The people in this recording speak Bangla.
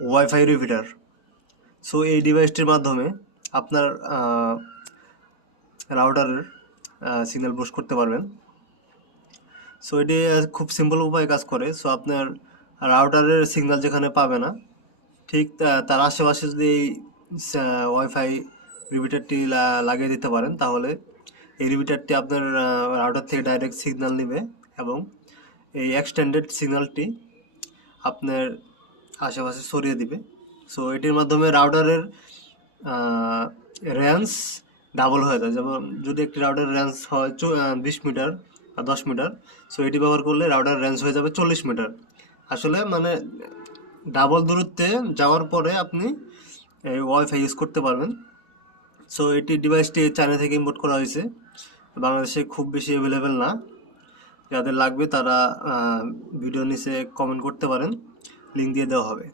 Wifi repeater. সো এই ডিভাইসটির মাধ্যমে আপনার রাউটারের সিগন্যাল বুস্ট করতে পারবেন। সো এটি খুব সিম্পল উপায়ে কাজ করে। সো আপনার রাউটারের সিগন্যাল যেখানে পাবে না, ঠিক তার আশেপাশে যদি এই ওয়াইফাই রিপিটারটি লাগিয়ে দিতে পারেন, তাহলে এই রিপিটারটি আপনার রাউটার থেকে ডাইরেক্ট সিগন্যাল নেবে এবং এই এক্সটেন্ডেড সিগন্যালটি আপনার আশেপাশে ছড়িয়ে দিবে। সো এটির মাধ্যমে রাউটারের রেঞ্জ ডাবল হয়ে যায়। যেমন যদি একটি রাউটার রেঞ্জ হয় 20 মিটার বা 10 মিটার, সো এটি ব্যবহার করলে রাউটার রেঞ্জ হয়ে যাবে 40 মিটার। আসলে মানে ডাবল দূরত্বে যাওয়ার পরে আপনি এই ওয়াইফাই ইউজ করতে পারবেন। সো এটি ডিভাইসটি চায়না থেকে ইম্পোর্ট করা হয়েছে, বাংলাদেশে খুব বেশি অ্যাভেলেবেল না। যাদের লাগবে তারা ভিডিও নিচে কমেন্ট করতে পারেন, লিঙ্ক দিয়ে দেওয়া হবে।